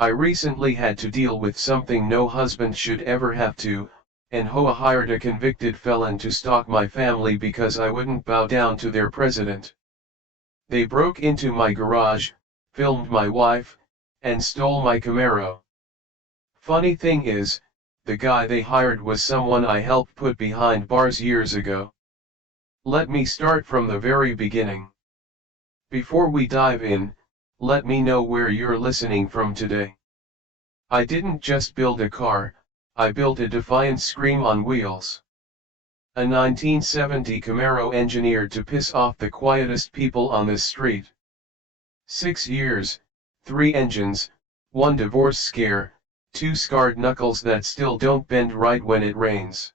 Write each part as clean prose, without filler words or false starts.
I recently had to deal with something no husband should ever have to, and HOA hired a convicted felon to stalk my family because I wouldn't bow down to their president. They broke into my garage, filmed my wife, and stole my Camaro. Funny thing is, the guy they hired was someone I helped put behind bars years ago. Let me start from the very beginning. Before we dive in, let me know where you're listening from today. I didn't just build a car, I built a defiant scream on wheels. A 1970 Camaro engineered to piss off the quietest people on this street. 6 years, 3 engines, 1 divorce scare, 2 scarred knuckles that still don't bend right when it rains.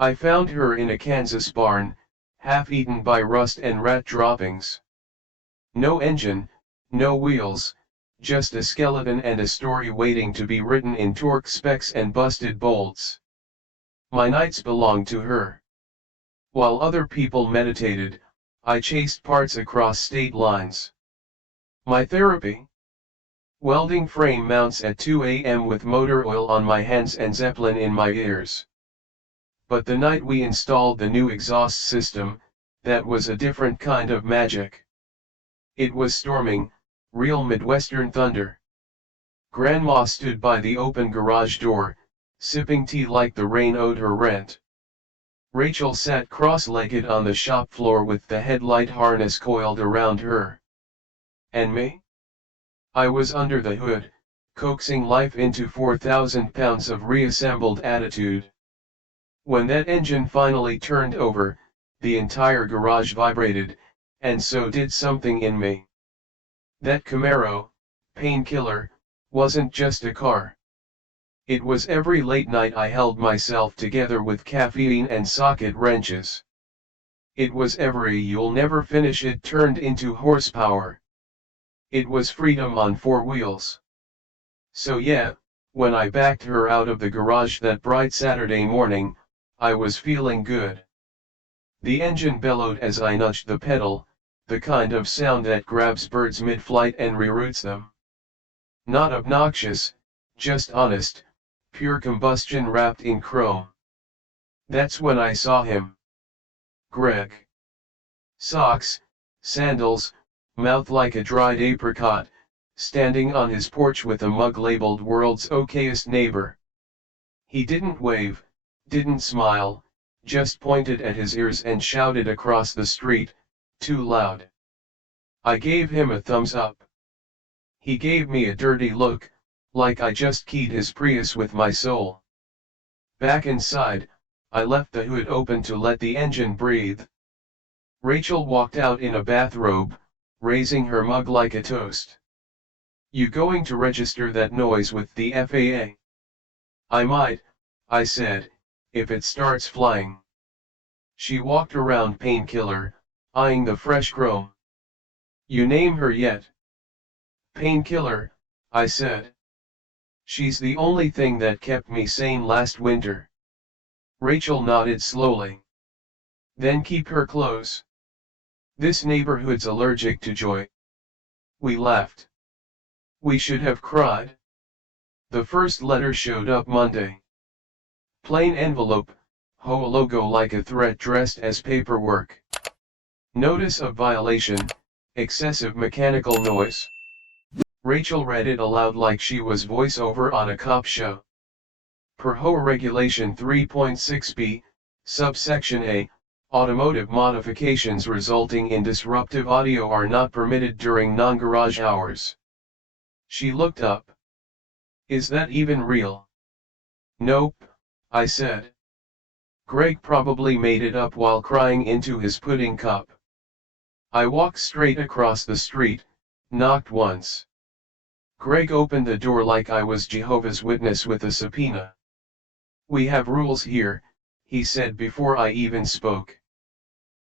I found her in a Kansas barn, half eaten by rust and rat droppings. No engine, no wheels, just a skeleton and a story waiting to be written in torque specs and busted bolts. My nights belonged to her. While other people meditated, I chased parts across state lines. My therapy? Welding frame mounts at 2 a.m. with motor oil on my hands and Zeppelin in my ears. But the night we installed the new exhaust system, that was a different kind of magic. It was storming, real Midwestern thunder. Grandma stood by the open garage door, sipping tea like the rain owed her rent. Rachel sat cross-legged on the shop floor with the headlight harness coiled around her. And me? I was under the hood, coaxing life into 4,000 pounds of reassembled attitude. When that engine finally turned over, the entire garage vibrated, and so did something in me. That Camaro, painkiller, wasn't just a car. It was every late night I held myself together with caffeine and socket wrenches. It was every "you'll never finish it" turned into horsepower. It was freedom on 4 wheels. So yeah, when I backed her out of the garage that bright Saturday morning, I was feeling good. The engine bellowed as I nudged the pedal, the kind of sound that grabs birds mid-flight and reroutes them. Not obnoxious, just honest, pure combustion wrapped in chrome. That's when I saw him. Greg. Socks, sandals, mouth like a dried apricot, standing on his porch with a mug labeled "World's Okayest Neighbor." He didn't wave, didn't smile, just pointed at his ears and shouted across the street, too loud. I gave him a thumbs up. He gave me a dirty look, like I just keyed his Prius with my soul. Back inside, I left the hood open to let the engine breathe. Rachel walked out in a bathrobe, raising her mug like a toast. "You going to register that noise with the FAA?" "I might," I said, "if it starts flying." She walked around Painkiller, eyeing the fresh chrome. "You name her yet?" "Painkiller," I said. "She's the only thing that kept me sane last winter." Rachel nodded slowly. "Then keep her close. This neighborhood's allergic to joy." We laughed. We should have cried. The first letter showed up Monday. Plain envelope, HOA logo like a threat dressed as paperwork. Notice of violation, excessive mechanical noise. Rachel read it aloud like she was voiceover on a cop show. Per HOA Regulation 3.6b, subsection A, automotive modifications resulting in disruptive audio are not permitted during non-garage hours. She looked up. "Is that even real?" "Nope," I said. "Greg probably made it up while crying into his pudding cup." I walked straight across the street, knocked once. Greg opened the door like I was Jehovah's Witness with a subpoena. "We have rules here," he said before I even spoke.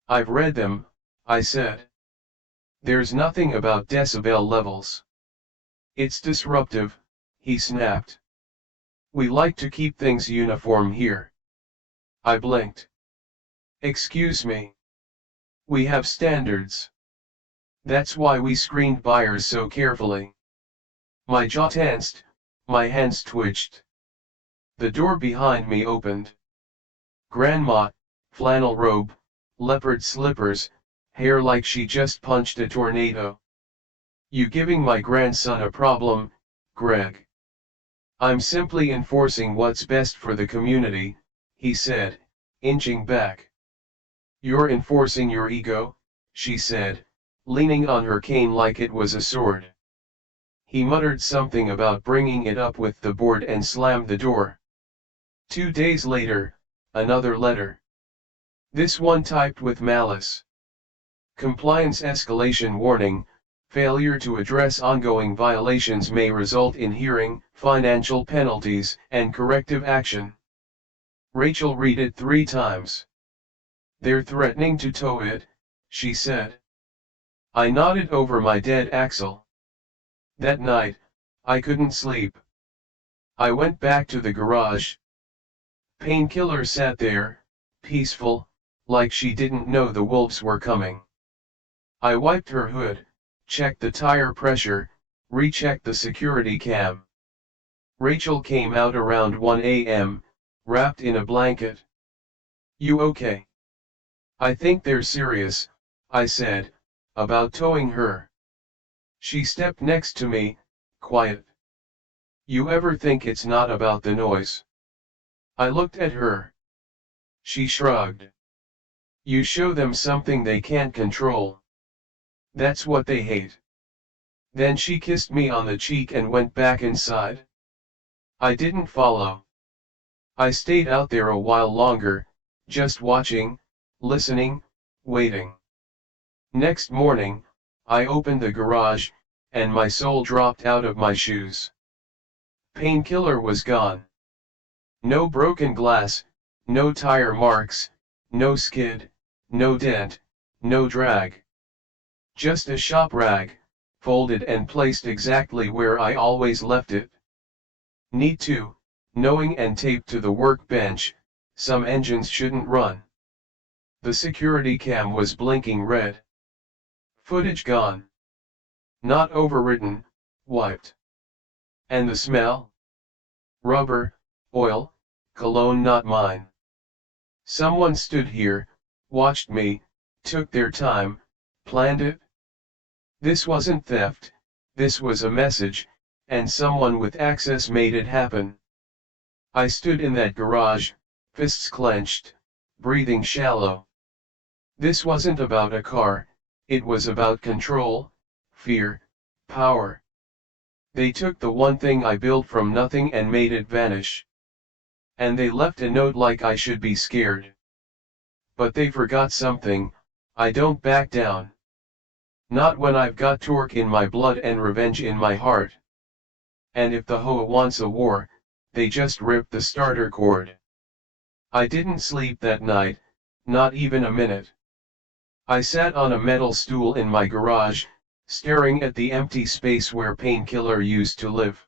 "I've read them," I said. "There's nothing about decibel levels." "It's disruptive," he snapped. "We like to keep things uniform here." I blinked. "Excuse me. We have standards. That's why we screened buyers so carefully." My jaw tensed, my hands twitched. The door behind me opened. Grandma, flannel robe, leopard slippers, hair like she just punched a tornado. You giving my grandson a problem, Greg? I'm simply enforcing what's best for the community, he said, inching back. You're enforcing your ego, she said, leaning on her cane like it was a sword. He muttered something about bringing it up with the board and slammed the door. 2 days later, another letter. This one typed with malice. Compliance escalation warning, failure to address ongoing violations may result in hearing, financial penalties, and corrective action. Rachel read it 3 times. They're threatening to tow it, she said. I nodded over my dead axle. That night, I couldn't sleep. I went back to the garage. Painkiller sat there, peaceful, like she didn't know the wolves were coming. I wiped her hood, checked the tire pressure, rechecked the security cam. Rachel came out around 1 a.m., wrapped in a blanket. You okay? I think they're serious, I said, about towing her. She stepped next to me, quiet. You ever think it's not about the noise? I looked at her. She shrugged. You show them something they can't control. That's what they hate. Then she kissed me on the cheek and went back inside. I didn't follow. I stayed out there a while longer, just watching, listening, waiting. Next morning, I opened the garage, and my soul dropped out of my shoes. Painkiller was gone. No broken glass, no tire marks, no skid, no dent, no drag. Just a shop rag, folded and placed exactly where I always left it. Neat too, knowing and taped to the workbench, some engines shouldn't run. The security cam was blinking red. Footage gone. Not overwritten, wiped. And the smell? Rubber, oil, cologne not mine. Someone stood here, watched me, took their time, planned it. This wasn't theft, this was a message, and someone with access made it happen. I stood in that garage, fists clenched, breathing shallow. This wasn't about a car, it was about control, fear, power. They took the one thing I built from nothing and made it vanish. And they left a note like I should be scared. But they forgot something, I don't back down. Not when I've got torque in my blood and revenge in my heart. And if the HOA wants a war, they just rip the starter cord. I didn't sleep that night, not even a minute. I sat on a metal stool in my garage, staring at the empty space where Painkiller used to live.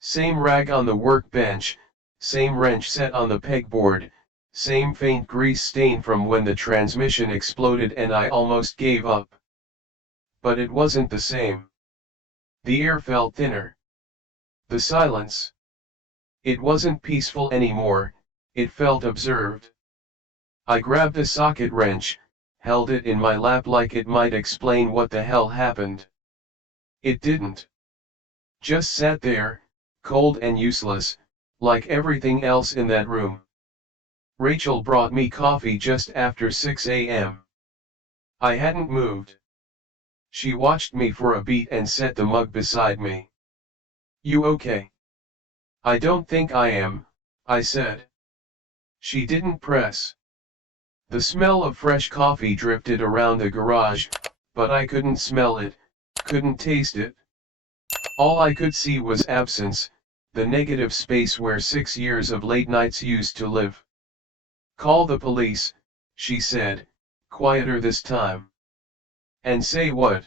Same rag on the workbench, same wrench set on the pegboard, same faint grease stain from when the transmission exploded and I almost gave up. But it wasn't the same. The air felt thinner. The silence. It wasn't peaceful anymore, it felt observed. I grabbed a socket wrench, held it in my lap like it might explain what the hell happened. It didn't. Just sat there, cold and useless, like everything else in that room. Rachel brought me coffee just after 6 a.m. I hadn't moved. She watched me for a beat and set the mug beside me. You okay? I don't think I am, I said. She didn't press. The smell of fresh coffee drifted around the garage, but I couldn't smell it, couldn't taste it. All I could see was absence, the negative space where 6 years of late nights used to live. Call the police, she said, quieter this time. And say what?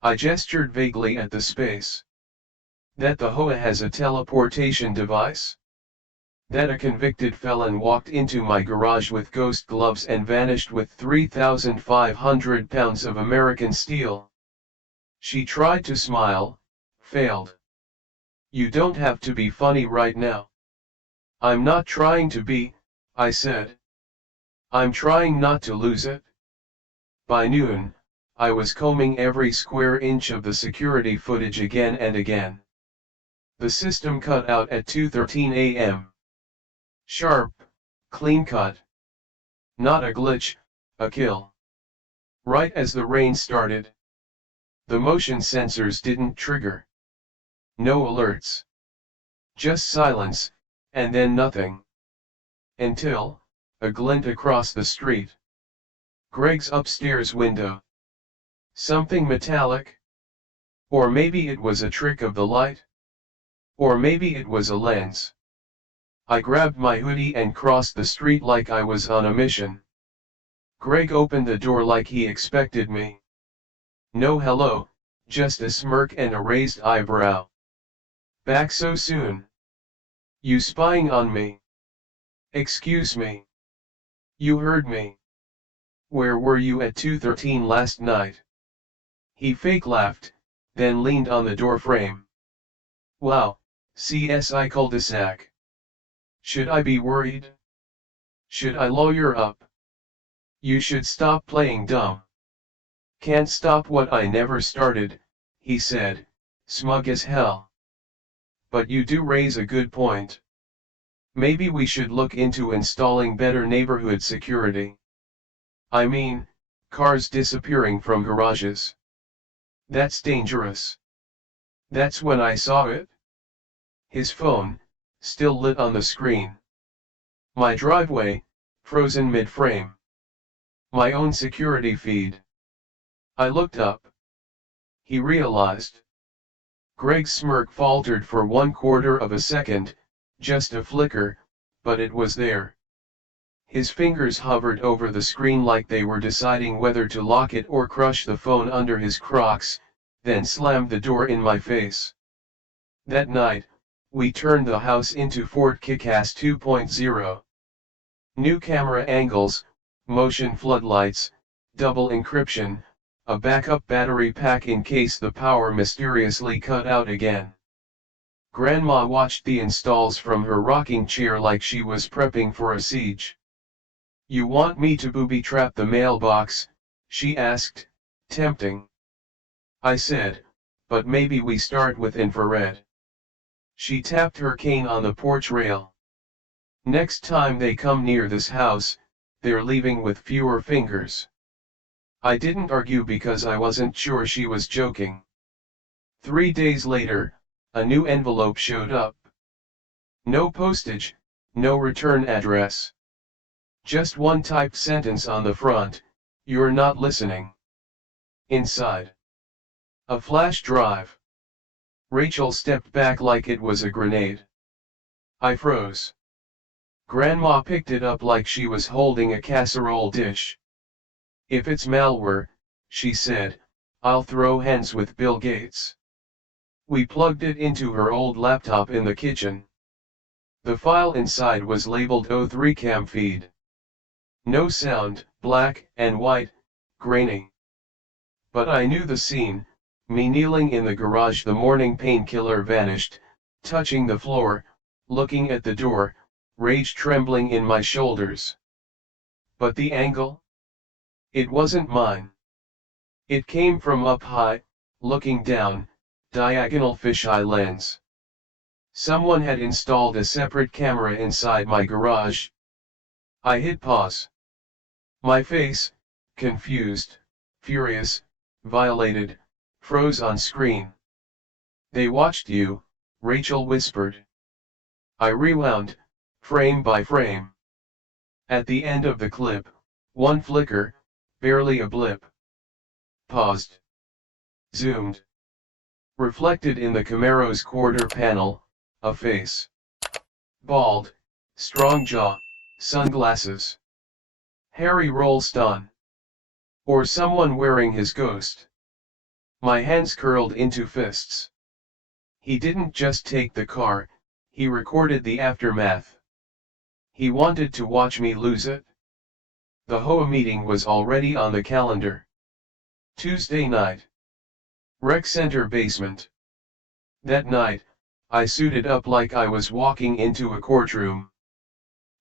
I gestured vaguely at the space. That the HOA has a teleportation device? That a convicted felon walked into my garage with ghost gloves and vanished with 3,500 pounds of American steel? She tried to smile, failed. You don't have to be funny right now. I'm not trying to be, I said. I'm trying not to lose it. By noon, I was combing every square inch of the security footage again and again. The system cut out at 2:13 a.m. Sharp, clean cut. Not a glitch, a kill. Right as the rain started. The motion sensors didn't trigger. No alerts. Just silence, and then nothing. Until, a glint across the street. Greg's upstairs window. Something metallic? Or maybe it was a trick of the light? Or maybe it was a lens. I grabbed my hoodie and crossed the street like I was on a mission. Greg opened the door like he expected me. No hello, just a smirk and a raised eyebrow. Back so soon? You spying on me? Excuse me. You heard me. Where were you at 2:13 last night? He fake laughed, then leaned on the door frame. Wow, CSI cul-de-sac. Should I be worried? Should I lawyer up? You should stop playing dumb. Can't stop what I never started, he said, smug as hell. But you do raise a good point. Maybe we should look into installing better neighborhood security. I mean, cars disappearing from garages. That's dangerous. That's when I saw it. His phone, still lit on the screen. My driveway, frozen mid-frame. My own security feed. I looked up. He realized. Greg's smirk faltered for 1/4 of a second, just a flicker, but it was there. His fingers hovered over the screen like they were deciding whether to lock it or crush the phone under his Crocs, then slammed the door in my face. That night, we turned the house into Fort Kickass 2.0. New camera angles, motion floodlights, double encryption, a backup battery pack in case the power mysteriously cut out again. Grandma watched the installs from her rocking chair like she was prepping for a siege. You want me to booby-trap the mailbox? She asked, tempting. I said, but maybe we start with infrared. She tapped her cane on the porch rail. Next time they come near this house, they're leaving with fewer fingers. I didn't argue because I wasn't sure she was joking. 3 days later, a new envelope showed up. No postage, no return address. Just one typed sentence on the front, "You're not listening." Inside. A flash drive. Rachel stepped back like it was a grenade. I froze. Grandma picked it up like she was holding a casserole dish. If it's malware, she said, I'll throw hands with Bill Gates. We plugged it into her old laptop in the kitchen. The file inside was labeled O3 cam feed. No sound, black and white, grainy. But I knew the scene, me kneeling in the garage. The morning painkiller vanished, touching the floor, looking at the door, rage trembling in my shoulders. But the angle? It wasn't mine. It came from up high, looking down, diagonal fisheye lens. Someone had installed a separate camera inside my garage. I hit pause. My face, confused, furious, violated, froze on screen. They watched you, Rachel whispered. I rewound, frame by frame. At the end of the clip, one flicker, barely a blip. Paused. Zoomed. Reflected in the Camaro's quarter panel, a face. Bald, strong jaw, sunglasses. Harry Rolston. Or someone wearing his ghost. My hands curled into fists. He didn't just take the car, he recorded the aftermath. He wanted to watch me lose it. The HOA meeting was already on the calendar. Tuesday night. Rec center basement. That night, I suited up like I was walking into a courtroom.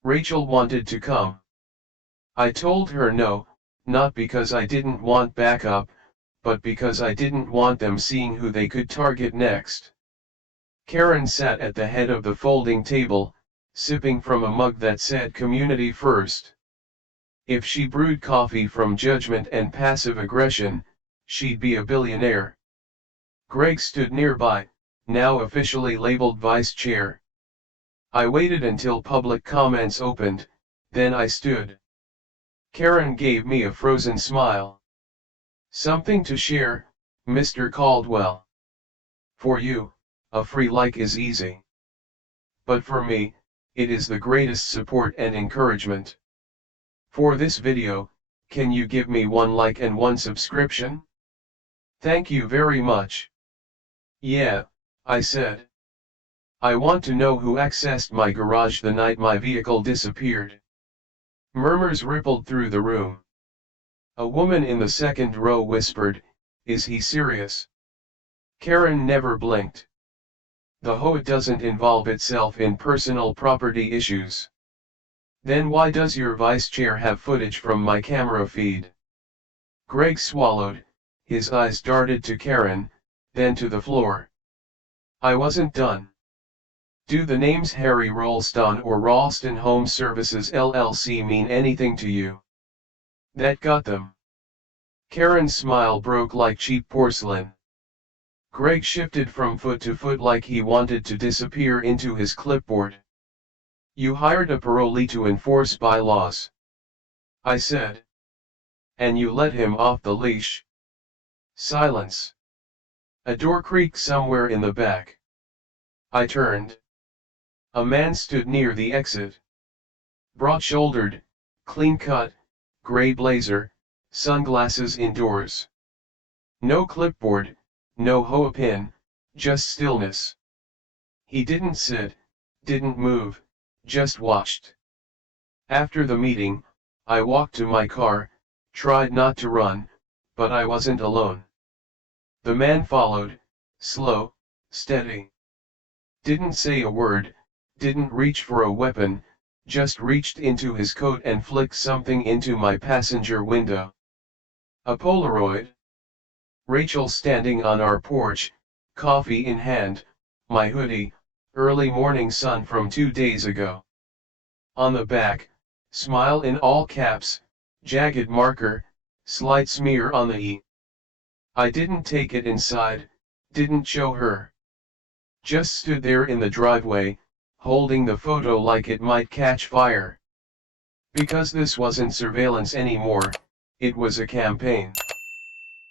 Rachel wanted to come. I told her no, not because I didn't want backup, but because I didn't want them seeing who they could target next. Karen sat at the head of the folding table, sipping from a mug that said Community First. If she brewed coffee from judgment and passive aggression, she'd be a billionaire. Greg stood nearby, now officially labeled vice chair. I waited until public comments opened, then I stood. Karen gave me a frozen smile. Something to share, Mr. Caldwell. For you, a free like is easy. But for me, it is the greatest support and encouragement. For this video, can you give me 1 like and 1 subscription? Thank you very much. Yeah, I said. I want to know who accessed my garage the night my vehicle disappeared. Murmurs rippled through the room. A woman in the second row whispered, "Is he serious?" Karen never blinked. The HOA doesn't involve itself in personal property issues. Then why does your vice chair have footage from my camera feed? Greg swallowed, his eyes darted to Karen, then to the floor. I wasn't done. Do the names Harry Rolston or Ralston Home Services LLC mean anything to you? That got them. Karen's smile broke like cheap porcelain. Greg shifted from foot to foot like he wanted to disappear into his clipboard. You hired a parolee to enforce bylaws, I said. And you let him off the leash. Silence. A door creaked somewhere in the back. I turned. A man stood near the exit. Broad-shouldered, clean-cut, gray blazer, sunglasses indoors. No clipboard, no HOA pin, just stillness. He didn't sit, didn't move, just watched. After the meeting, I walked to my car, tried not to run, but I wasn't alone. The man followed, slow, steady. Didn't say a word, didn't reach for a weapon, just reached into his coat and flicked something into my passenger window. A Polaroid. Rachel standing on our porch, coffee in hand, my hoodie, early morning sun from 2 days ago. On the back, smile in all caps, jagged marker, slight smear on the E. I didn't take it inside, didn't show her. Just stood there in the driveway, holding the photo like it might catch fire. Because this wasn't surveillance anymore, it was a campaign.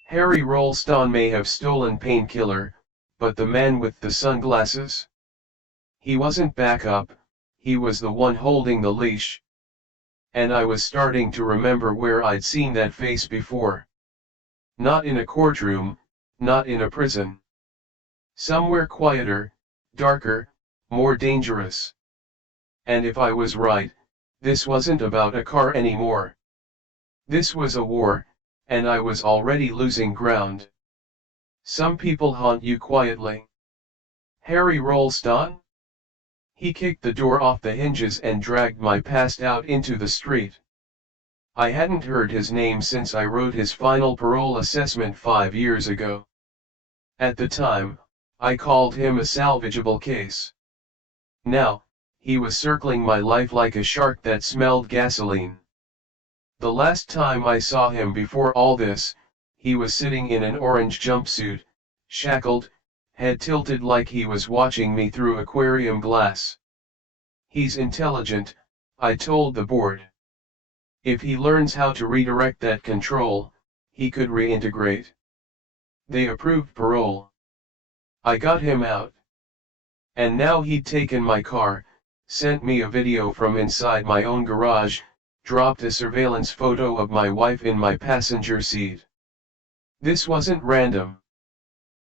Harry Rolston may have stolen painkiller, but the man with the sunglasses? He wasn't backup, he was the one holding the leash. And I was starting to remember where I'd seen that face before. Not in a courtroom, not in a prison. Somewhere quieter, darker, more dangerous. And if I was right, this wasn't about a car anymore. This was a war, and I was already losing ground. Some people haunt you quietly. Harry Rolston? He kicked the door off the hinges and dragged my past out into the street. I hadn't heard his name since I wrote his final parole assessment 5 years ago. At the time, I called him a salvageable case. Now, he was circling my life like a shark that smelled gasoline. The last time I saw him before all this, he was sitting in an orange jumpsuit, shackled, head tilted like he was watching me through aquarium glass. He's intelligent, I told the board. If he learns how to redirect that control, he could reintegrate. They approved parole. I got him out. And now he'd taken my car, sent me a video from inside my own garage, dropped a surveillance photo of my wife in my passenger seat. This wasn't random.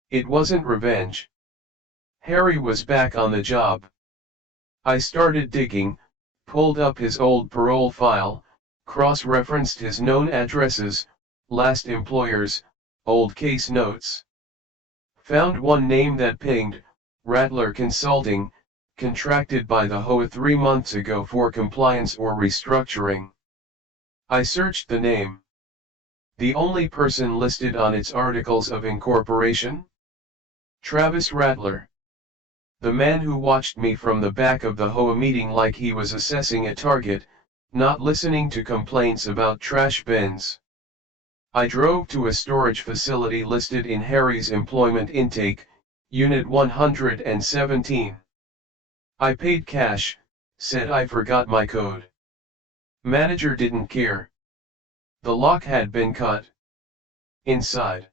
It wasn't revenge. Harry was back on the job. I started digging, pulled up his old parole file, cross-referenced his known addresses, last employers, old case notes. Found one name that pinged, Rattler Consulting, contracted by the HOA 3 months ago for compliance or restructuring. I searched the name. The only person listed on its articles of incorporation? Travis Rattler. The man who watched me from the back of the HOA meeting like he was assessing a target, not listening to complaints about trash bins. I drove to a storage facility listed in Harry's employment intake, Unit 117. I paid cash, said I forgot my code. Manager didn't care. The lock had been cut. Inside.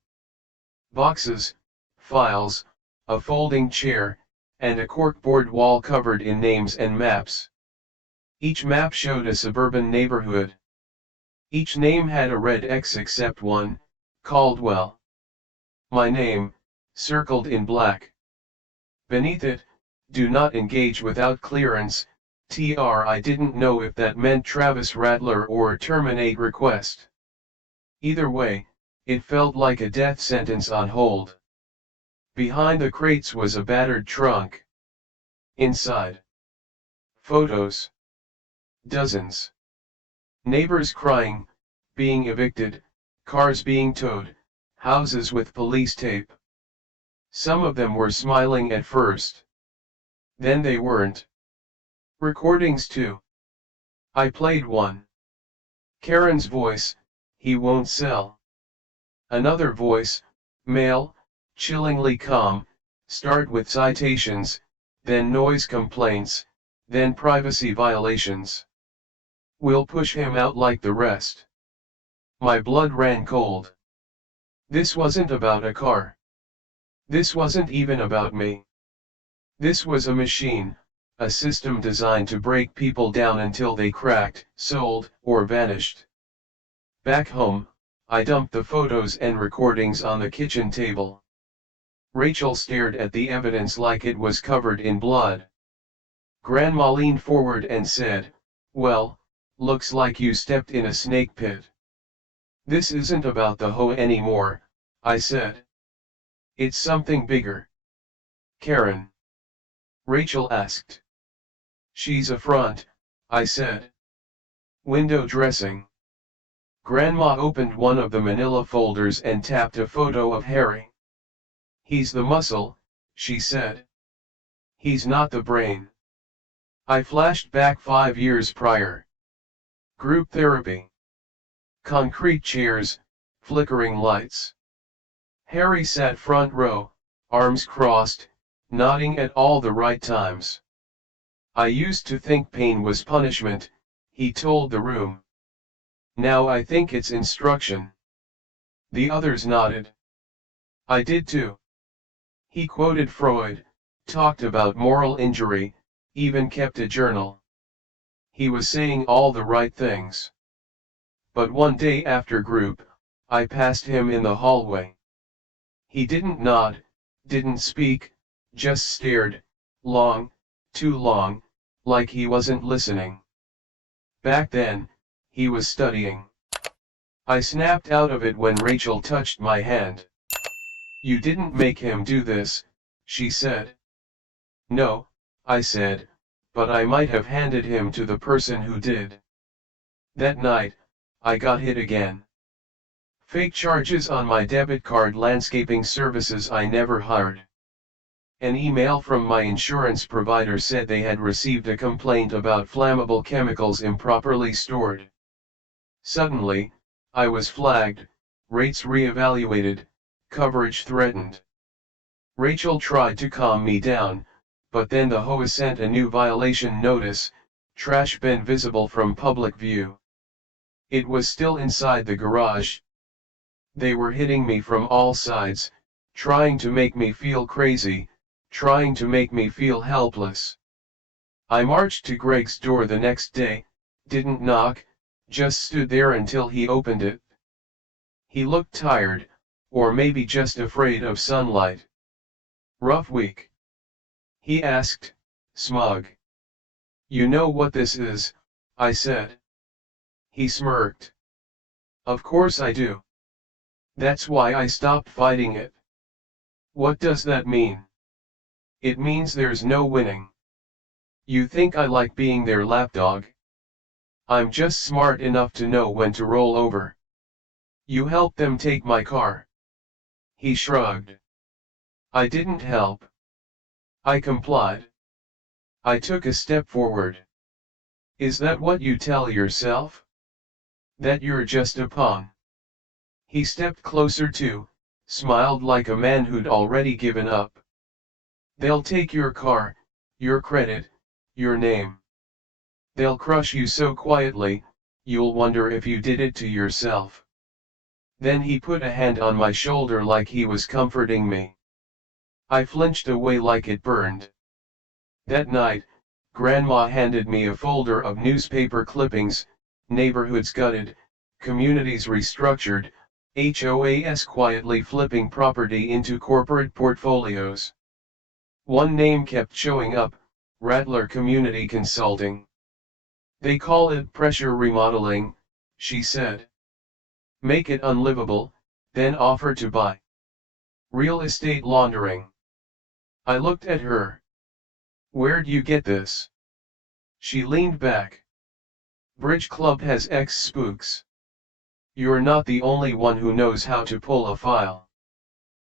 Boxes, files, a folding chair, and a corkboard wall covered in names and maps. Each map showed a suburban neighborhood. Each name had a red X except one, Caldwell. My name, circled in black. Beneath it, do not engage without clearance, I didn't know if that meant Travis Rattler or terminate request. Either way, it felt like a death sentence on hold. Behind the crates was a battered trunk. Inside. Photos. Dozens. Neighbors crying, being evicted, cars being towed, houses with police tape. Some of them were smiling at first. Then they weren't. Recordings too. I played one. Karen's voice, he won't sell. Another voice, male, chillingly calm, start with citations, then noise complaints, then privacy violations. We'll push him out like the rest. My blood ran cold. This wasn't about a car. This wasn't even about me. This was a machine, a system designed to break people down until they cracked, sold, or vanished. Back home, I dumped the photos and recordings on the kitchen table. Rachel stared at the evidence like it was covered in blood. Grandma leaned forward and said, "Well, looks like you stepped in a snake pit." "This isn't about the HOA anymore," I said. "It's something bigger." "Karen?" Rachel asked. "She's a front," I said. "Window dressing." Grandma opened one of the manila folders and tapped a photo of Harry. "He's the muscle," she said. "He's not the brain." I flashed back 5 years prior. Group therapy. Concrete chairs, flickering lights. Harry sat front row, arms crossed, nodding at all the right times. "I used to think pain was punishment," he told the room. "Now I think it's instruction." The others nodded. I did too. He quoted Freud, talked about moral injury, even kept a journal. He was saying all the right things. But one day after group, I passed him in the hallway. He didn't nod, didn't speak, just stared, long, too long, like he wasn't listening. Back then, he was studying. I snapped out of it when Rachel touched my hand. "You didn't make him do this," she said. "No," I said, "but I might have handed him to the person who did." That night, I got hit again. Fake charges on my debit card, landscaping services I never hired. An email from my insurance provider said they had received a complaint about flammable chemicals improperly stored. Suddenly, I was flagged, rates reevaluated, coverage threatened. Rachel tried to calm me down, but then the HOA sent a new violation notice, trash bin visible from public view. It was still inside the garage. They were hitting me from all sides, trying to make me feel crazy, trying to make me feel helpless. I marched to Greg's door the next day, didn't knock, just stood there until he opened it. He looked tired, or maybe just afraid of sunlight. "Rough week?" he asked, smug. "You know what this is," I said. He smirked. "Of course I do. That's why I stopped fighting it." "What does that mean?" It means there's no winning. You think I like being their lapdog? I'm just smart enough to know when to roll over. You helped them take my car. He shrugged. I didn't help. I complied. I took a step forward. Is that what you tell yourself? That you're just a pawn? He stepped closer too, smiled like a man who'd already given up. They'll take your car, your credit, your name. They'll crush you so quietly, you'll wonder if you did it to yourself. Then he put a hand on my shoulder like he was comforting me. I flinched away like it burned. That night, Grandma handed me a folder of newspaper clippings, neighborhoods gutted, communities restructured, HOAs quietly flipping property into corporate portfolios. One name kept showing up, Rattler Community Consulting. They call it pressure remodeling, she said. Make it unlivable, then offer to buy. Real estate laundering. I looked at her. Where'd you get this? She leaned back. Bridge Club has ex-spooks. You're not the only one who knows how to pull a file.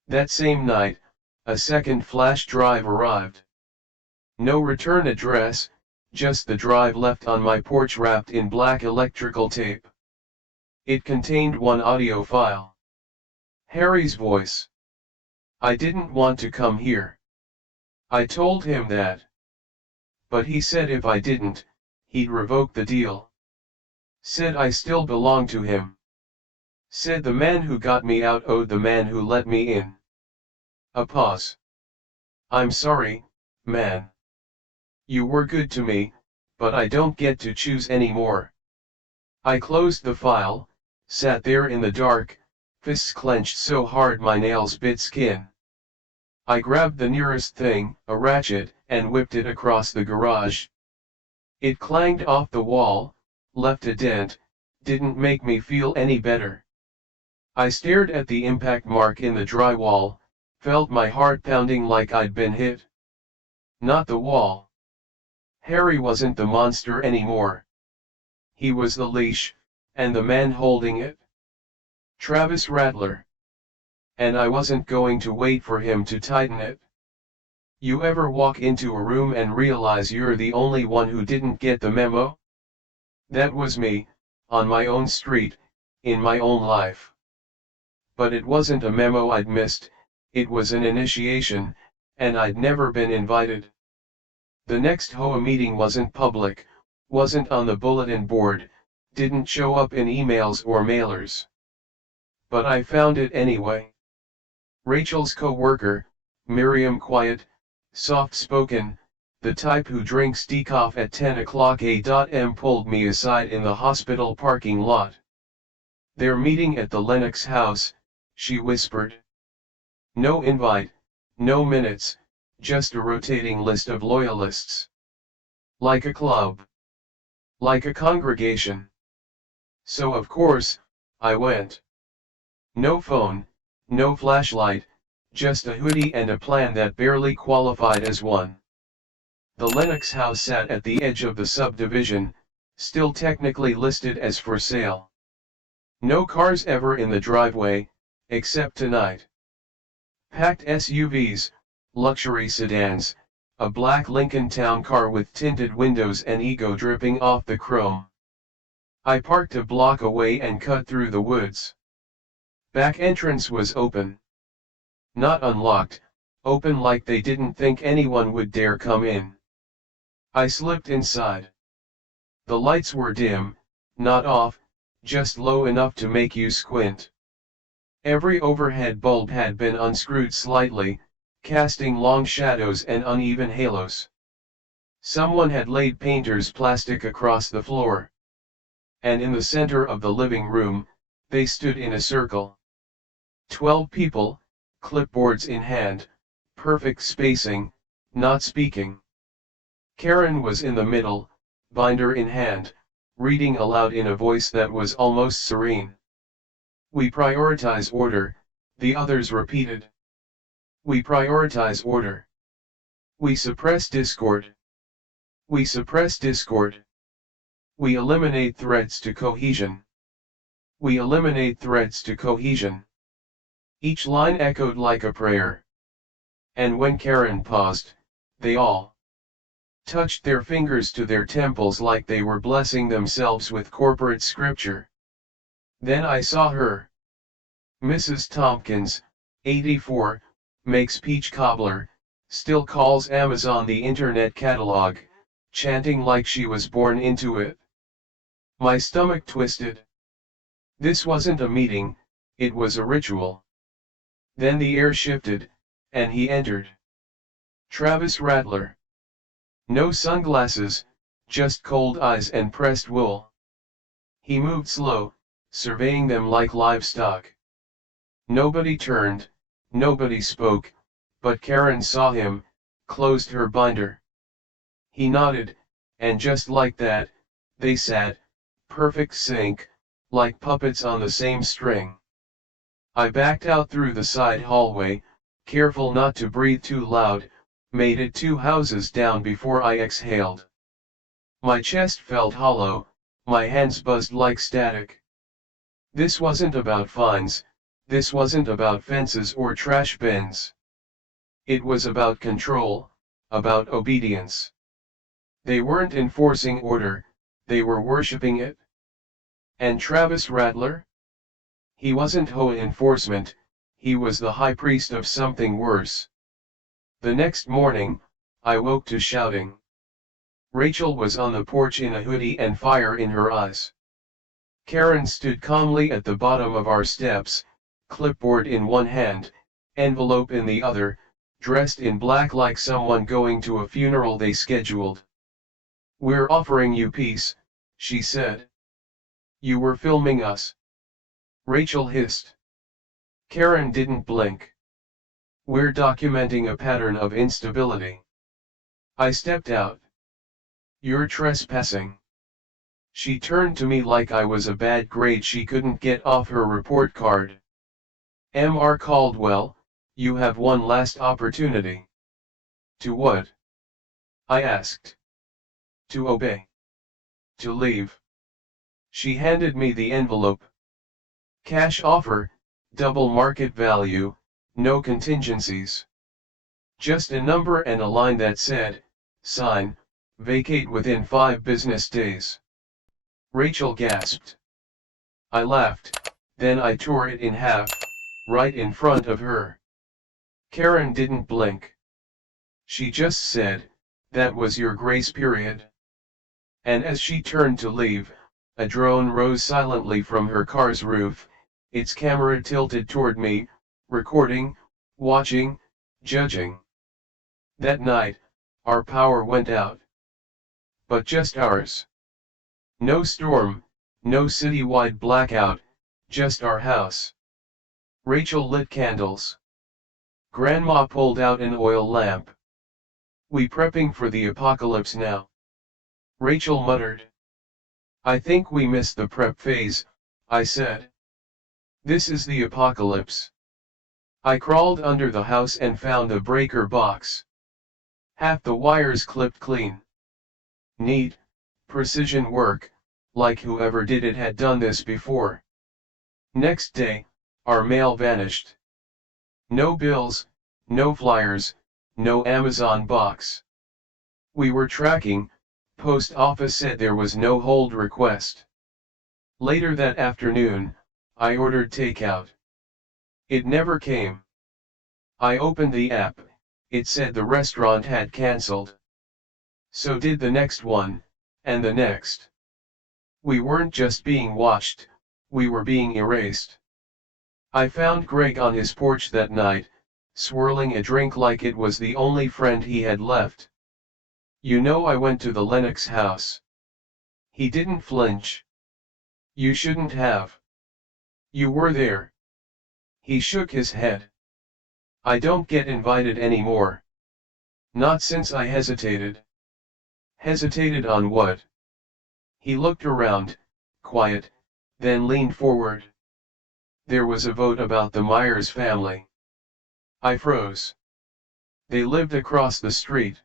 That same night, a second flash drive arrived. No return address, just the drive left on my porch wrapped in black electrical tape. It contained one audio file. Harry's voice. I didn't want to come here. I told him that. But he said if I didn't, he'd revoke the deal. Said I still belonged to him. Said the man who got me out owed the man who let me in. A pause. I'm sorry, man. You were good to me, but I don't get to choose anymore. I closed the file, sat there in the dark, fists clenched so hard my nails bit skin. I grabbed the nearest thing, a ratchet, and whipped it across the garage. It clanged off the wall, left a dent, didn't make me feel any better. I stared at the impact mark in the drywall, felt my heart pounding like I'd been hit. Not the wall. Harry wasn't the monster anymore. He was the leash, and the man holding it. Travis Rattler. And I wasn't going to wait for him to tighten it. You ever walk into a room and realize you're the only one who didn't get the memo? That was me, on my own street, in my own life. But it wasn't a memo I'd missed, it was an initiation, and I'd never been invited. The next HOA meeting wasn't public, wasn't on the bulletin board, didn't show up in emails or mailers. But I found it anyway. Rachel's co-worker, Miriam, quiet, soft-spoken, the type who drinks decaf at 10 o'clock a.m., pulled me aside in the hospital parking lot. They're meeting at the Lennox house, she whispered. No invite, no minutes, just a rotating list of loyalists. Like a club. Like a congregation. So of course, I went. No phone, no flashlight, just a hoodie and a plan that barely qualified as one. The Lennox house sat at the edge of the subdivision, still technically listed as for sale. No cars ever in the driveway, except tonight. Packed SUVs, luxury sedans, a black Lincoln Town Car with tinted windows and ego dripping off the chrome. I parked a block away and cut through the woods. Back entrance was open. Not unlocked, open like they didn't think anyone would dare come in. I slipped inside. The lights were dim, not off, just low enough to make you squint. Every overhead bulb had been unscrewed slightly, casting long shadows and uneven halos. Someone had laid painter's plastic across the floor. And in the center of the living room, they stood in a circle. 12 people, clipboards in hand, perfect spacing, not speaking. Karen was in the middle, binder in hand, reading aloud in a voice that was almost serene. We prioritize order, the others repeated. We prioritize order. We suppress discord. We suppress discord. We eliminate threats to cohesion. We eliminate threats to cohesion. Each line echoed like a prayer. And when Karen paused, they all touched their fingers to their temples like they were blessing themselves with corporate scripture. Then I saw her. Mrs. Tompkins, 84, makes peach cobbler, still calls Amazon the internet catalog, chanting like she was born into it. My stomach twisted. This wasn't a meeting, it was a ritual. Then the air shifted, and he entered. Travis Rattler. No sunglasses, just cold eyes and pressed wool. He moved slow, surveying them like livestock. Nobody turned, nobody spoke, but Karen saw him, closed her binder. He nodded, and just like that, they sat, perfect sync, like puppets on the same string. I backed out through the side hallway, careful not to breathe too loud, made it 2 houses down before I exhaled. My chest felt hollow, my hands buzzed like static. This wasn't about fines, this wasn't about fences or trash bins. It was about control, about obedience. They weren't enforcing order, they were worshipping it. And Travis Rattler? He wasn't HOA enforcement, he was the high priest of something worse. The next morning, I woke to shouting. Rachel was on the porch in a hoodie and fire in her eyes. Karen stood calmly at the bottom of our steps, clipboard in one hand, envelope in the other, dressed in black like someone going to a funeral they scheduled. "We're offering you peace," she said. "You were filming us." Rachel hissed. Karen didn't blink. "We're documenting a pattern of instability." I stepped out. "You're trespassing." She turned to me like I was a bad grade she couldn't get off her report card. "Mr. Caldwell, you have one last opportunity." "To what?" I asked. "To obey. To leave." She handed me the envelope. "Cash offer, double market value, no contingencies." Just a number and a line that said, "Sign, vacate within 5 business days." Rachel gasped. I laughed, then I tore it in half, right in front of her. Karen didn't blink. She just said, "That was your grace period." And as she turned to leave, a drone rose silently from her car's roof, its camera tilted toward me, recording, watching, judging. That night, our power went out. But just ours. No storm, no citywide blackout, just our house. Rachel lit candles. Grandma pulled out an oil lamp. "We prepping for the apocalypse now?" Rachel muttered. "I think we missed the prep phase," I said. "This is the apocalypse." I crawled under the house and found a breaker box. Half the wires clipped clean. Neat, precision work, like whoever did it had done this before. Next day, our mail vanished. No bills, no flyers, no Amazon box. We were tracking, post office said there was no hold request. Later that afternoon, I ordered takeout. It never came. I opened the app, it said the restaurant had cancelled. So did the next one, and the next. We weren't just being watched, we were being erased. I found Greg on his porch that night, swirling a drink like it was the only friend he had left. "You know I went to the Lennox house." He didn't flinch. "You shouldn't have. You were there." He shook his head. "I don't get invited anymore." "Not since I hesitated." "Hesitated on what?" He looked around, quiet, then leaned forward. "There was a vote about the Myers family." I froze. They lived across the street.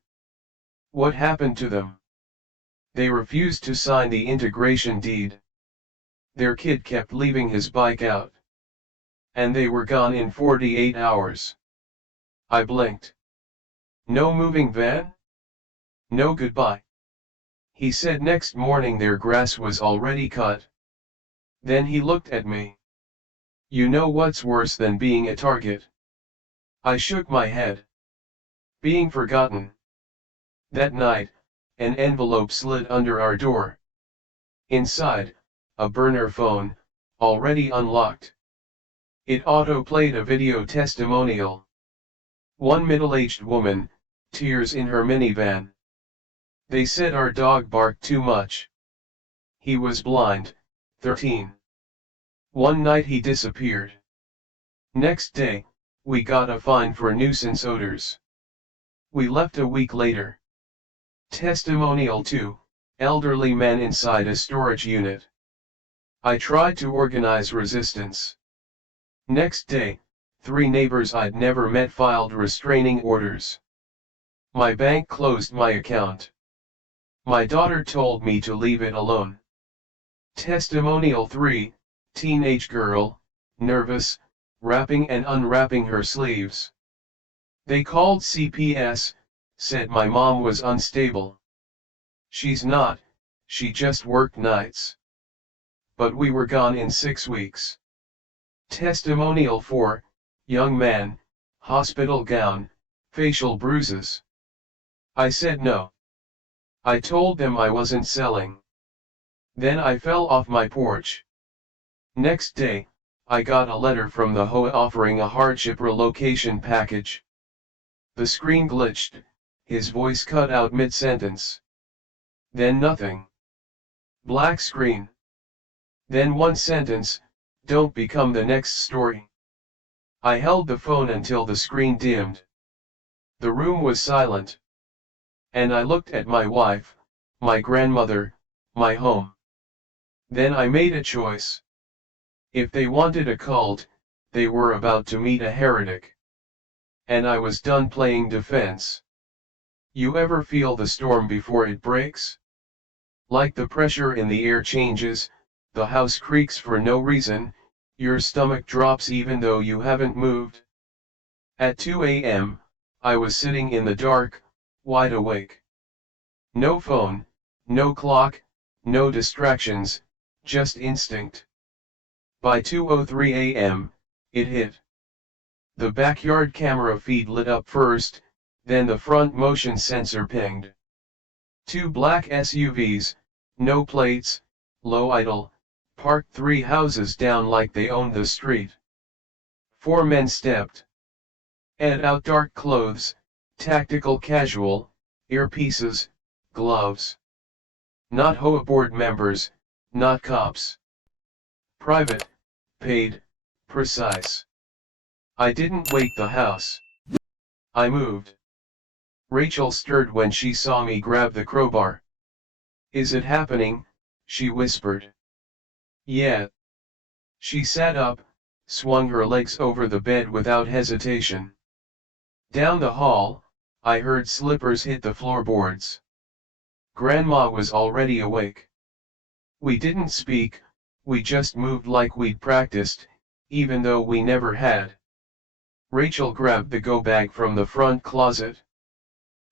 What happened to them? They refused to sign the integration deed. Their kid kept leaving his bike out. And they were gone in 48 hours. I blinked. No moving van? No goodbye. He said next morning their grass was already cut. Then he looked at me. You know what's worse than being a target? I shook my head. Being forgotten. That night, an envelope slid under our door. Inside, a burner phone, already unlocked. It auto-played a video testimonial. One middle-aged woman, tears in her minivan. They said our dog barked too much. He was blind, 13. One night he disappeared. Next day, we got a fine for nuisance odors. We left a week later. Testimonial 2, elderly man inside a storage unit. I tried to organize resistance. Next day, 3 neighbors I'd never met filed restraining orders. My bank closed my account. My daughter told me to leave it alone. Testimonial 3, teenage girl, nervous, wrapping and unwrapping her sleeves. They called CPS, said my mom was unstable. She's not, she just worked nights. But we were gone in 6 weeks. Testimonial 4, young man, hospital gown, facial bruises. I said no. I told them I wasn't selling. Then I fell off my porch. Next day, I got a letter from the HOA offering a hardship relocation package. The screen glitched, his voice cut out mid-sentence. Then nothing. Black screen. Then one sentence, don't become the next story. I held the phone until the screen dimmed. The room was silent. And I looked at my wife, my grandmother, my home. Then I made a choice. If they wanted a cult, they were about to meet a heretic. And I was done playing defense. You ever feel the storm before it breaks? Like the pressure in the air changes, the house creaks for no reason, your stomach drops even though you haven't moved. At 2 a.m., I was sitting in the dark, wide awake. No phone, no clock, no distractions, just instinct. By 2:03 a.m., it hit. The backyard camera feed lit up first, then the front motion sensor pinged. 2 black SUVs, no plates, low idle, parked 3 houses down like they owned the street. 4 men stepped. Ed out dark clothes, tactical casual, earpieces, gloves. Not HOA board members, not cops. Private, paid, precise. I didn't wake the house. I moved. Rachel stirred when she saw me grab the crowbar. Is it happening? She whispered. Yeah. She sat up, swung her legs over the bed without hesitation. Down the hall, I heard slippers hit the floorboards. Grandma was already awake. We didn't speak, we just moved like we'd practiced, even though we never had. Rachel grabbed the go bag from the front closet.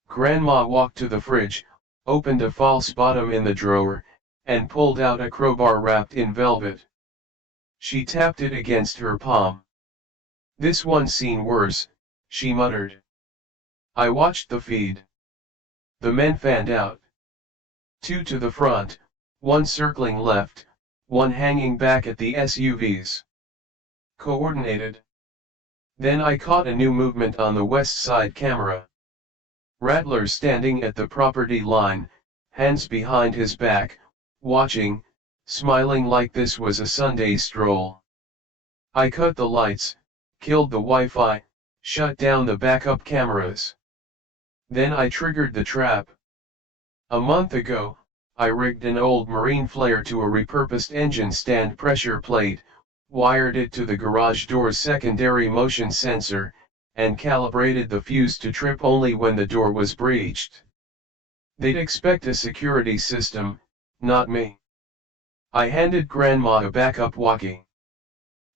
Grandma walked to the fridge, opened a false bottom in the drawer, and pulled out a crowbar wrapped in velvet. She tapped it against her palm. This one's seen worse, she muttered. I watched the feed. The men fanned out. 2 to the front, 1 circling left, 1 hanging back at the SUVs. Coordinated. Then I caught a new movement on the west side camera. Rattler standing at the property line, hands behind his back, watching, smiling like this was a Sunday stroll. I cut the lights, killed the Wi-Fi, shut down the backup cameras. Then I triggered the trap. A month ago, I rigged an old marine flare to a repurposed engine stand pressure plate, wired it to the garage door's secondary motion sensor, and calibrated the fuse to trip only when the door was breached. They'd expect a security system, not me. I handed Grandma a backup walkie.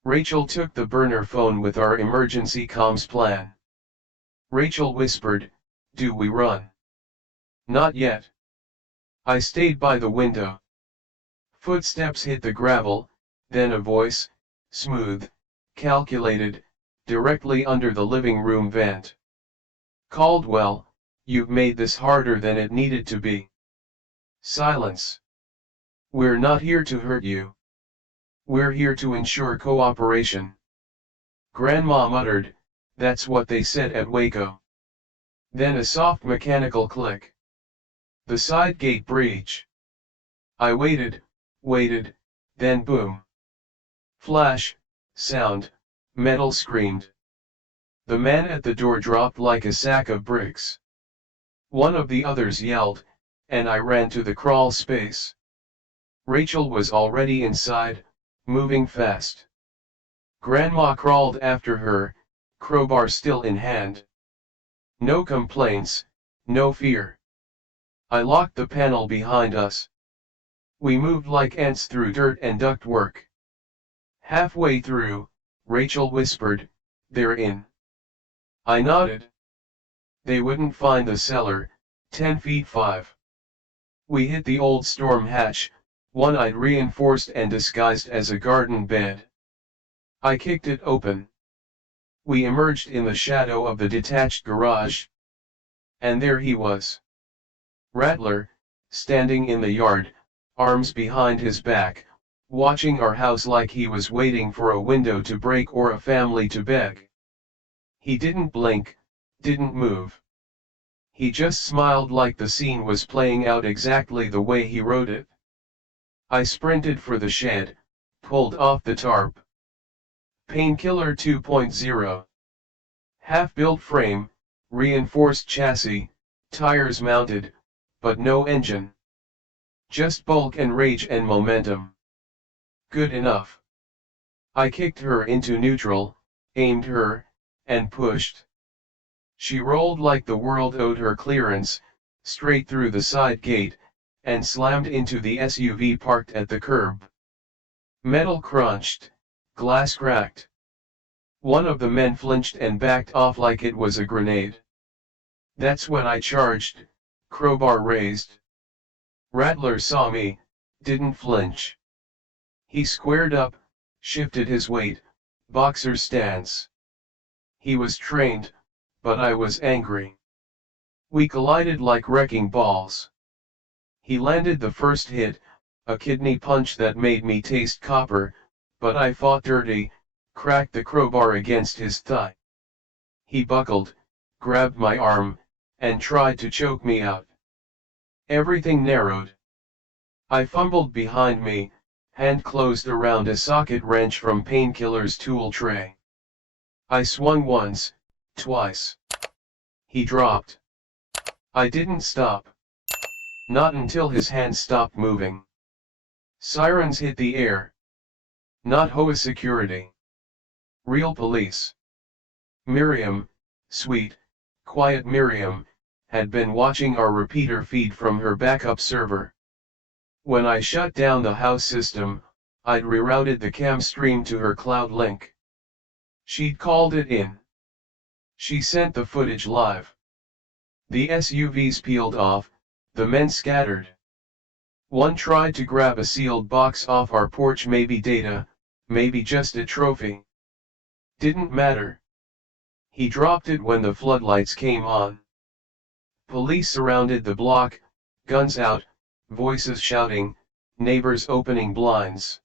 Rachel took the burner phone with our emergency comms plan. Rachel whispered, "Do we run?" "Not yet." I stayed by the window. Footsteps hit the gravel, then a voice, smooth, calculated, directly under the living room vent. "Caldwell, you've made this harder than it needed to be." Silence. "We're not here to hurt you. We're here to ensure cooperation." Grandma muttered, "That's what they said at Waco." Then a soft mechanical click. The side gate breach. I waited, then boom. Flash, sound, metal screamed. The man at the door dropped like a sack of bricks. One of the others yelled, and I ran to the crawl space. Rachel was already inside, moving fast. Grandma crawled after her, crowbar still in hand. No complaints, no fear. I locked the panel behind us. We moved like ants through dirt and ductwork. Halfway through, Rachel whispered, "They're in." I nodded. They wouldn't find the cellar, 10 feet 5. We hit the old storm hatch, one I'd reinforced and disguised as a garden bed. I kicked it open. We emerged in the shadow of the detached garage. And there he was. Rattler, standing in the yard, arms behind his back, watching our house like he was waiting for a window to break or a family to beg. He didn't blink, didn't move. He just smiled like the scene was playing out exactly the way he wrote it. I sprinted for the shed, pulled off the tarp. Painkiller 2.0. Half-built frame, reinforced chassis, tires mounted, but no engine. Just bulk and rage and momentum. Good enough. I kicked her into neutral, aimed her, and pushed. She rolled like the world owed her clearance, straight through the side gate, and slammed into the SUV parked at the curb. Metal crunched, glass cracked. One of the men flinched and backed off like it was a grenade. That's when I charged, crowbar raised. Rattler saw me, didn't flinch. He squared up, shifted his weight, boxer stance. He was trained, but I was angry. We collided like wrecking balls. He landed the first hit, a kidney punch that made me taste copper, but I fought dirty, cracked the crowbar against his thigh. He buckled, grabbed my arm, and tried to choke me out. Everything narrowed. I fumbled behind me, hand closed around a socket wrench from Painkiller's tool tray. I swung once, twice. He dropped. I didn't stop. Not until his hands stopped moving. Sirens hit the air. Not HOA security. Real police. Miriam, sweet, quiet Miriam, had been watching our repeater feed from her backup server. When I shut down the house system, I'd rerouted the cam stream to her cloud link. She'd called it in. She sent the footage live. The SUVs peeled off, the men scattered. One tried to grab a sealed box off our porch, maybe data, maybe just a trophy. Didn't matter. He dropped it when the floodlights came on. Police surrounded the block, guns out, voices shouting, neighbors opening blinds.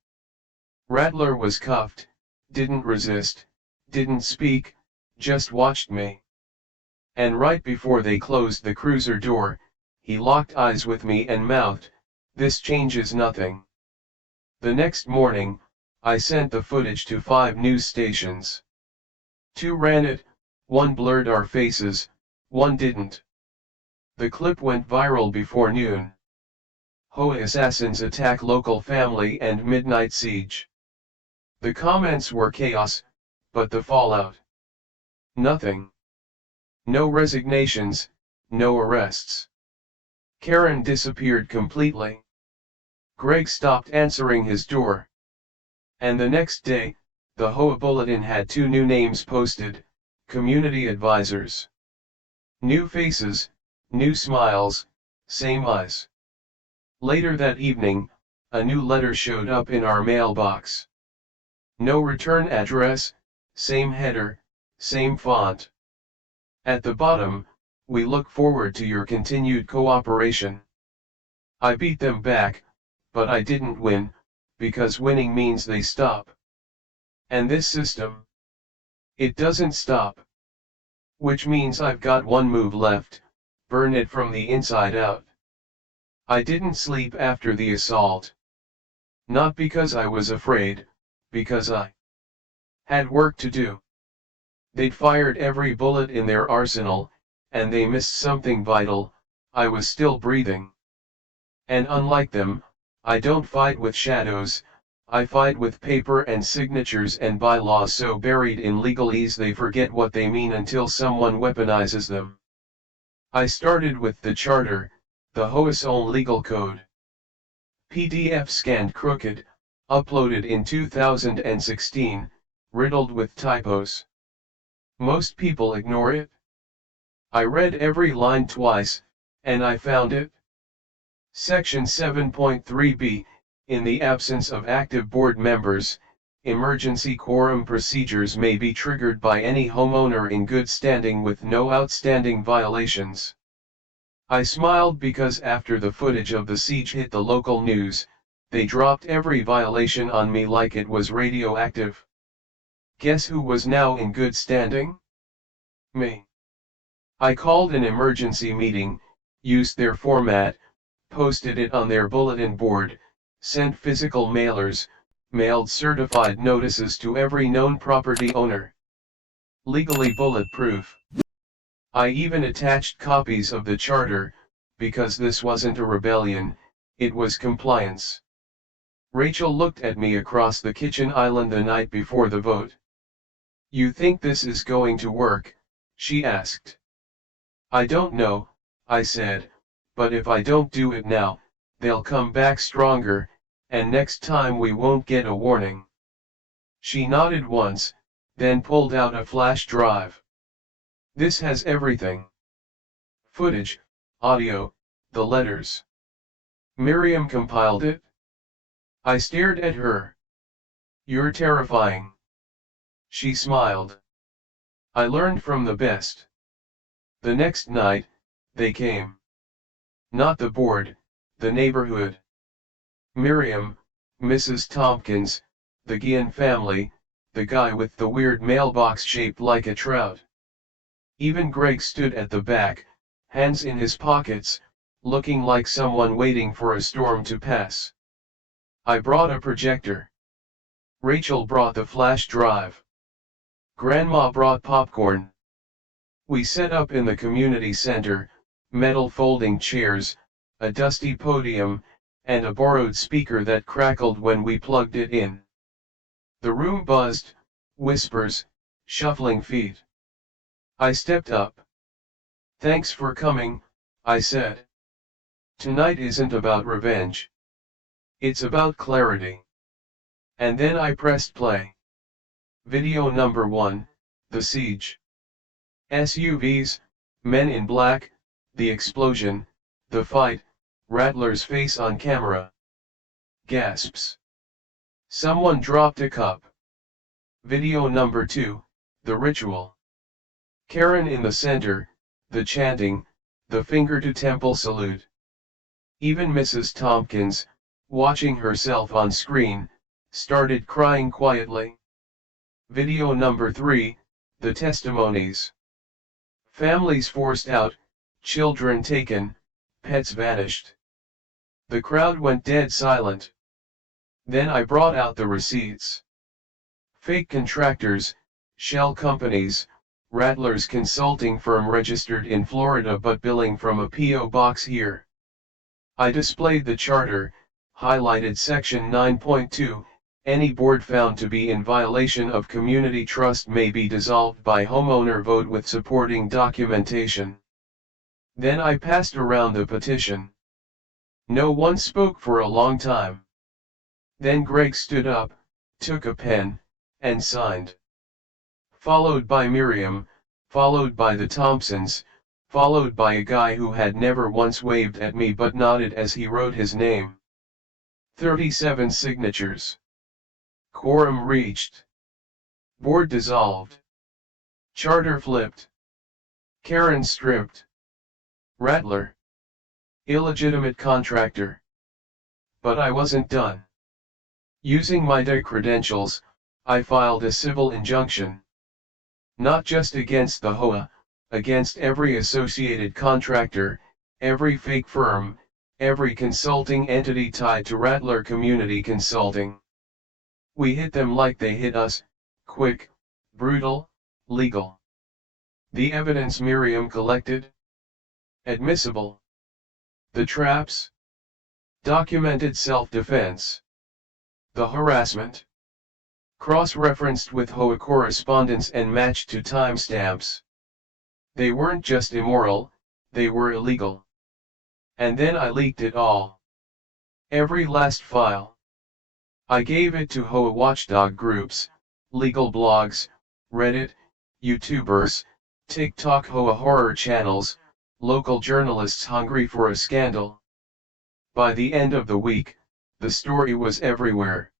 Rattler was cuffed, didn't resist, didn't speak, just watched me. And right before they closed the cruiser door, he locked eyes with me and mouthed, "This changes nothing." The next morning, I sent the footage to 5 news stations. 2 ran it, 1 blurred our faces, 1 didn't. The clip went viral before noon. HOA assassins attack local family and midnight siege. The comments were chaos, but the fallout. Nothing. No resignations, no arrests. Karen disappeared completely. Greg stopped answering his door. And the next day, the HOA bulletin had 2 new names posted: community advisors. New faces, new smiles, same eyes. Later that evening, a new letter showed up in our mailbox. No return address, same header, same font. At the bottom, we look forward to your continued cooperation. I beat them back, but I didn't win, because winning means they stop. And this system, it doesn't stop. Which means I've got one move left: burn it from the inside out. I didn't sleep after the assault. Not because I was afraid, because I had work to do. They'd fired every bullet in their arsenal, and they missed something vital: I was still breathing. And unlike them, I don't fight with shadows, I fight with paper and signatures and bylaws so buried in legalese they forget what they mean until someone weaponizes them. I started with the charter, the HOA's own legal code. PDF scanned crooked, uploaded in 2016, riddled with typos. Most people ignore it. I read every line twice, and I found it. Section 7.3b, in the absence of active board members, emergency quorum procedures may be triggered by any homeowner in good standing with no outstanding violations. I smiled because after the footage of the siege hit the local news, they dropped every violation on me like it was radioactive. Guess who was now in good standing? Me. I called an emergency meeting, used their format, posted it on their bulletin board, sent physical mailers, mailed certified notices to every known property owner. Legally bulletproof. I even attached copies of the charter, because this wasn't a rebellion, it was compliance. Rachel looked at me across the kitchen island the night before the vote. "You think this is going to work?" she asked. "I don't know," I said, "but if I don't do it now, they'll come back stronger, and next time we won't get a warning." She nodded once, then pulled out a flash drive. "This has everything. Footage, audio, the letters." Miriam compiled it. I stared at her. "You're terrifying." She smiled. "I learned from the best." The next night, they came. Not the board, the neighborhood. Miriam, Mrs. Tompkins, the Guillen family, the guy with the weird mailbox shaped like a trout. Even Greg stood at the back, hands in his pockets, looking like someone waiting for a storm to pass. I brought a projector. Rachel brought the flash drive. Grandma brought popcorn. We set up in the community center, metal folding chairs, a dusty podium, and a borrowed speaker that crackled when we plugged it in. The room buzzed, whispers, shuffling feet. I stepped up. "Thanks for coming," I said. "Tonight isn't about revenge. It's about clarity." And then I pressed play. Video number 1, The Siege. SUVs, men in black, the explosion, the fight, Rattler's face on camera. Gasps. Someone dropped a cup. Video number 2, The Ritual. Karen in the center, the chanting, the finger to temple salute. Even Mrs. Tompkins, watching herself on screen, started crying quietly. Video number 3, The Testimonies. Families forced out, children taken, pets vanished. The crowd went dead silent. Then I brought out the receipts. Fake contractors, shell companies, Rattler's consulting firm registered in Florida but billing from a P.O. box here. I displayed the charter, highlighted section 9.2, Any board found to be in violation of community trust may be dissolved by homeowner vote with supporting documentation. Then I passed around the petition. No one spoke for a long time. Then Greg stood up, took a pen, and signed. Followed by Miriam, followed by the Thompsons, followed by a guy who had never once waved at me but nodded as he wrote his name. 37 signatures. Quorum reached. Board dissolved. Charter flipped. Karen stripped. Rattler. Illegitimate contractor. But I wasn't done. Using my DA credentials, I filed a civil injunction. Not just against the HOA, against every associated contractor, every fake firm, every consulting entity tied to Rattler Community Consulting. We hit them like they hit us, quick, brutal, legal. The evidence Miriam collected? Admissible. The traps? Documented self-defense. The harassment? Cross-referenced with HOA correspondence and matched to timestamps. They weren't just immoral, they were illegal. And then I leaked it all. Every last file. I gave it to HOA watchdog groups, legal blogs, Reddit, YouTubers, TikTok HOA horror channels, local journalists hungry for a scandal. By the end of the week, the story was everywhere.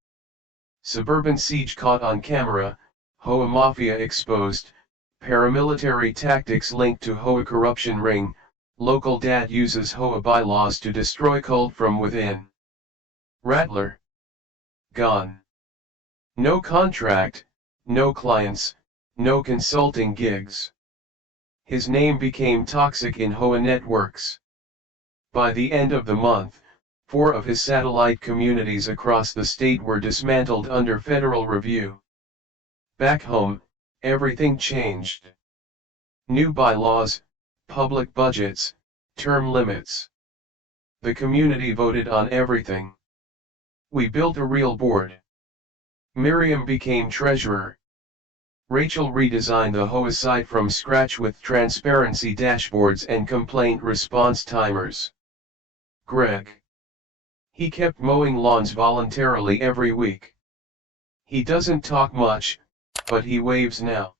Suburban siege caught on camera, HOA mafia exposed, paramilitary tactics linked to HOA corruption ring, local dad uses HOA bylaws to destroy cult from within. Rattler. Gone. No contract, no clients, no consulting gigs. His name became toxic in HOA networks. By the end of the month, 4 of his satellite communities across the state were dismantled under federal review. Back home, everything changed. New bylaws, public budgets, term limits. The community voted on everything. We built a real board. Miriam became treasurer. Rachel redesigned the HOA site from scratch with transparency dashboards and complaint response timers. Greg. He kept mowing lawns voluntarily every week. He doesn't talk much, but he waves now.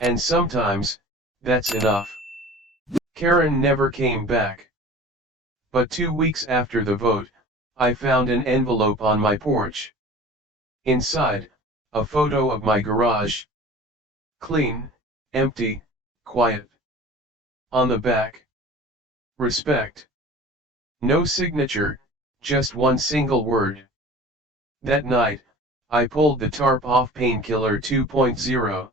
And sometimes, that's enough. Karen never came back. But 2 weeks after the vote, I found an envelope on my porch. Inside, a photo of my garage. Clean, empty, quiet. On the back. Respect. No signature, just one single word. That night, I pulled the tarp off Painkiller 2.0.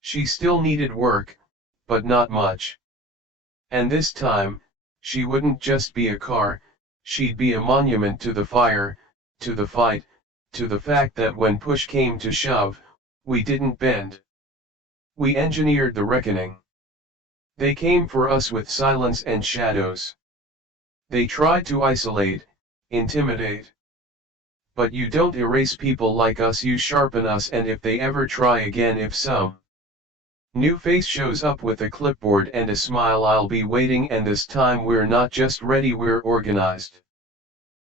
She still needed work, but not much. And this time, she wouldn't just be a car, she'd be a monument to the fire, to the fight, to the fact that when push came to shove, we didn't bend. We engineered the reckoning. They came for us with silence and shadows. They tried to isolate, intimidate. But you don't erase people like us, you sharpen us, and if they ever try again, if some new face shows up with a clipboard and a smile, I'll be waiting, and this time we're not just ready, we're organized.